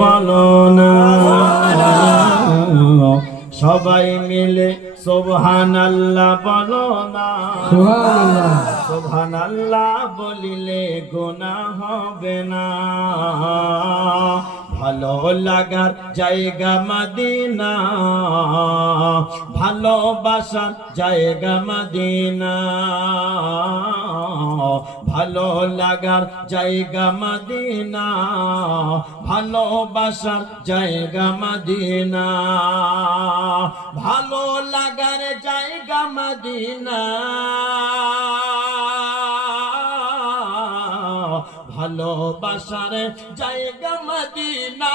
বলো না সবাই মিলে সুবহানাল্লাহ বলো না। সুবহানাল্লাহ সুবহানাল্লাহ বলিলে গুনাহ হবে না। ভালো লাগার জায়গা মদিনা, ভালোবাসার জায়গা মদিনা, ভালো লাগার জায়গা মদিনা, ভালোবাসার জায়গা মদিনা, ভালো লাগার জায়গা মদিনা, ভালোবাসার জায়গা মদিনা,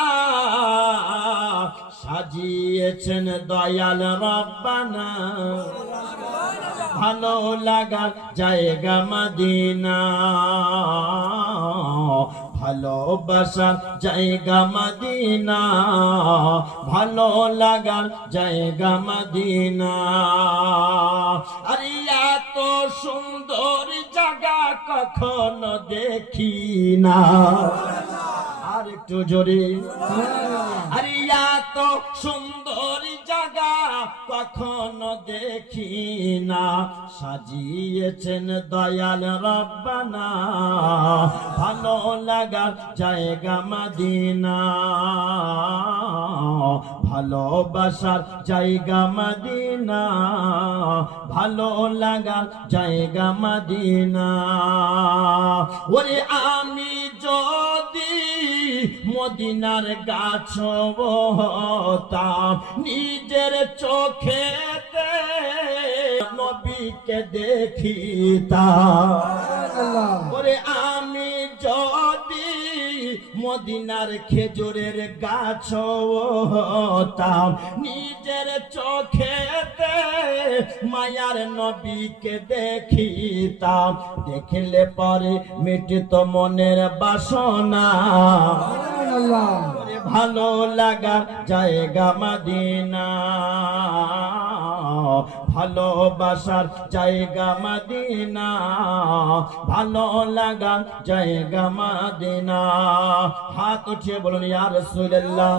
সাজিয়েছেন দয়াল রব্বানা। ভালো লাগার জায়গা মদিনা, ভালোবাসার জায়গা মদিনা, ভালো লাগার জায়গা মদিনা। আরে এত সুন্দর জায়গা কখনো দেখি না। আর একটু জোরে। আরে এত সুন্দর জায়গা কখনো দেখি না, সাজিয়েছেন দয়াল রব্বানা। ভালো লাগার জায়গা মদিনা, ভালোবাসার জায়গা মদিনা, ভালো লাগার জায়গা মদিনা। ওরে আমি যদি মদিনার গাছ হতাম, নিজের চোখেতে নবীকে দেখিতাম। ওরে আমি যদি মদিনার খেজুরের গাছ হতাম, নিজের চোখেতে মায়ার নবীকে দেখিতাম। দেখলে পরে মিটিত মনের বাসনা। ভালো লাগার জায়গা মদিনা, ভালোবাসার জায়গা মদিনা, ভালো লাগার জায়গা মদিনা। হাত উঠিয়ে বলুন ইয়া রাসূলুল্লাহ।